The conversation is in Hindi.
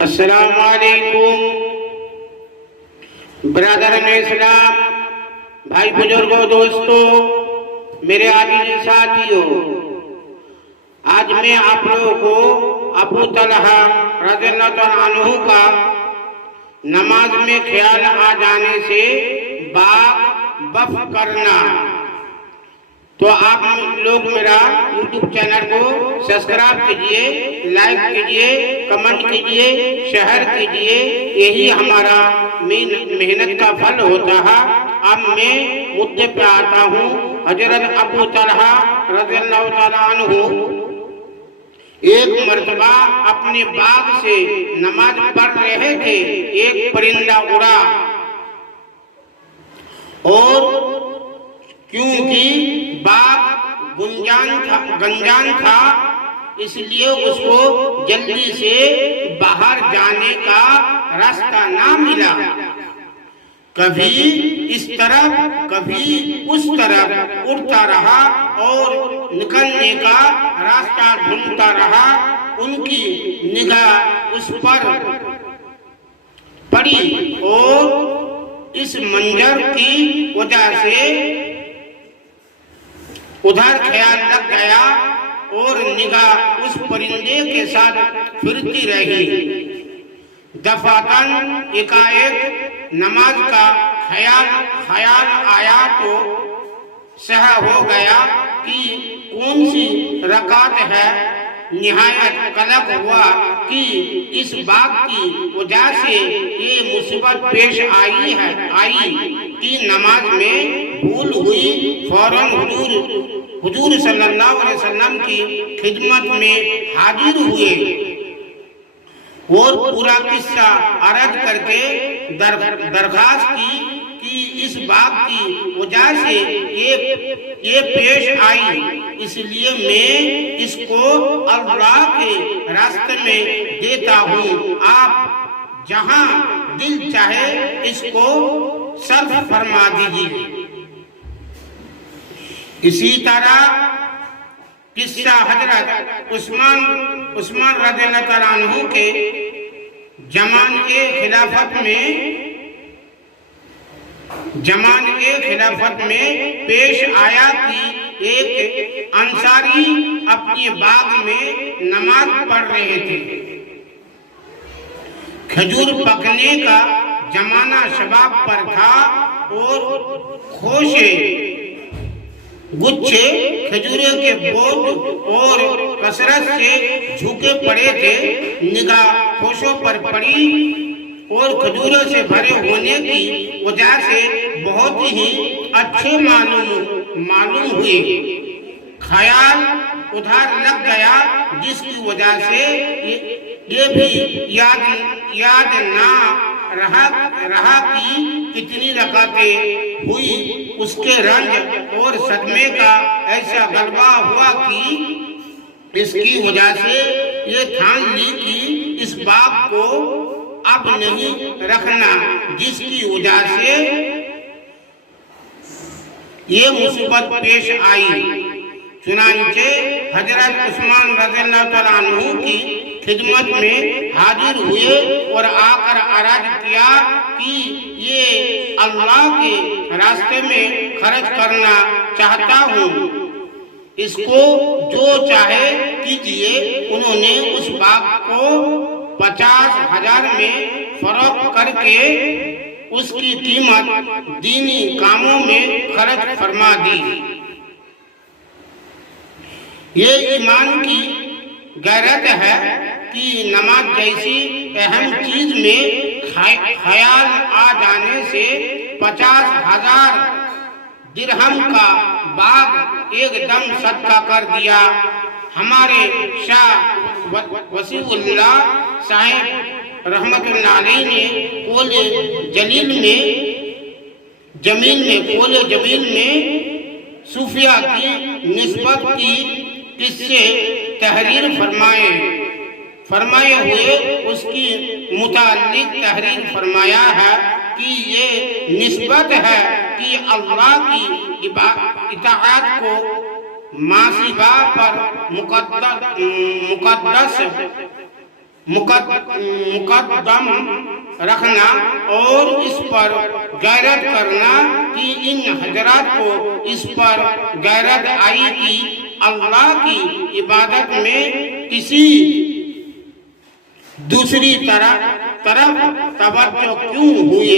अस्सलाम वालेकुम ब्रदर ने इस्लाम, भाई बुजुर्गों, दोस्तों, मेरे आदि साथियों, आज मैं आप लोगों को अबू तलहा रज़ियल्लाहु अन्हु का नमाज में ख्याल आ जाने से बाग बफ करना, तो आप लोग मेरा YouTube चैनल को सब्सक्राइब कीजिए, लाइक कीजिए, कमेंट कीजिए, शेयर कीजिए। यही हमारा मेहनत का फल होता है। अब मैं मुद्दे पे आता हूँ। हजरत अबू तलहा रज़ियल्लाहु ताला अन्हु एक मर्तबा अपने बाग से नमाज पढ़ रहे थे। एक परिंदा उड़ा और क्योंकि बाग गंजान था इसलिए उसको जल्दी से बाहर जाने का रास्ता ना मिला। कभी इस तरफ कभी उस तरफ उड़ता रहा और निकलने का रास्ता ढूंढता रहा। उनकी निगाह उस पर पड़ी और इस मंजर की वजह से उधर ख्याल लग गया और निगाह उस परिंदे के साथ फिरती रही। दफातन एकाएक नमाज का ख्याल आया तो सह हो गया कि कौन सी रकात है। निहायत कलक हुआ कि इस बात की वजह से ये मुसीबत पेश आई कि नमाज में भूल हुई। फौरन हुजूर सल्लल्लाहु अलैहि वसल्लम की खिदमत में हाजिर हुए और पूरा किस्सा अर्ज करके दरखास्त की कि इस बात की वजह से ये पेश आई, इसलिए मैं इसको अल्लाह के रास्ते में देता हूँ। आप जहाँ दिल चाहे इसको सर्फ फरमा दीजिए। इसी तरह किस्सा हजरत उस्मान रज़ियल्लाहु अन्हु के जमान ए खिलाफत में पेश आया कि एक अंसारी अपने बाग में नमाज पढ़ रहे थे। खजूर पकने का जमाना शबाब पर था और खोशे गुच्छे खजूरों के बोझ और कसरत से झुके पड़े थे। निगाह खोशों पर पड़ी और खजूरों से भरे होने की वजह से बहुत ही अच्छे मालूम हुए। ख्याल उधर लग गया जिसकी वजह से ये भी याद ना रहा कि कितनी रकातें हुई। उसके रंज और सदमे का ऐसा गलबा हुआ कि इसकी वजह से ये ठान ली कि इस बाग को अब नहीं रखना, जिसकी वजह से ये मुसीबत पेश आई। चुनांचे हजरत उस्मान रज़ियल्लाहु ताला अन्हु की खिदमत में हाजिर हुए और आकर अर्ज किया कि ये अल्लाह के रास्ते में खर्च करना चाहता हूँ, इसको जो चाहे कीजिए। उन्होंने उस बाग को 50,000 में फरोख्त करके उसकी कीमत दीनी कामों में खर्च फरमा दी। ये ईमान की गैरत है कि नमाज जैसी अहम चीज में ख्याल आ जाने से 50,000 दिरहम का बाग एकदम सदका कर दिया। हमारे शाह वसीउल्लाह साहिब रहमतुल्लाह अलैह ने कोले जमील में सूफिया की निस्बत की किस्से तहरीर फरमाए हुए उसकी मुताल्लिक तहरीर फरमाया है कि ये निस्बत है कि अल्लाह की इताअत को मासिबा पर मुकद्दस मुकद्दम रखना और इस पर गैरत करना कि इन हजरात को इस पर गैरत आई कि अल्लाह की इबादत में किसी दूसरी तरफ तवज्जो क्यों हुए।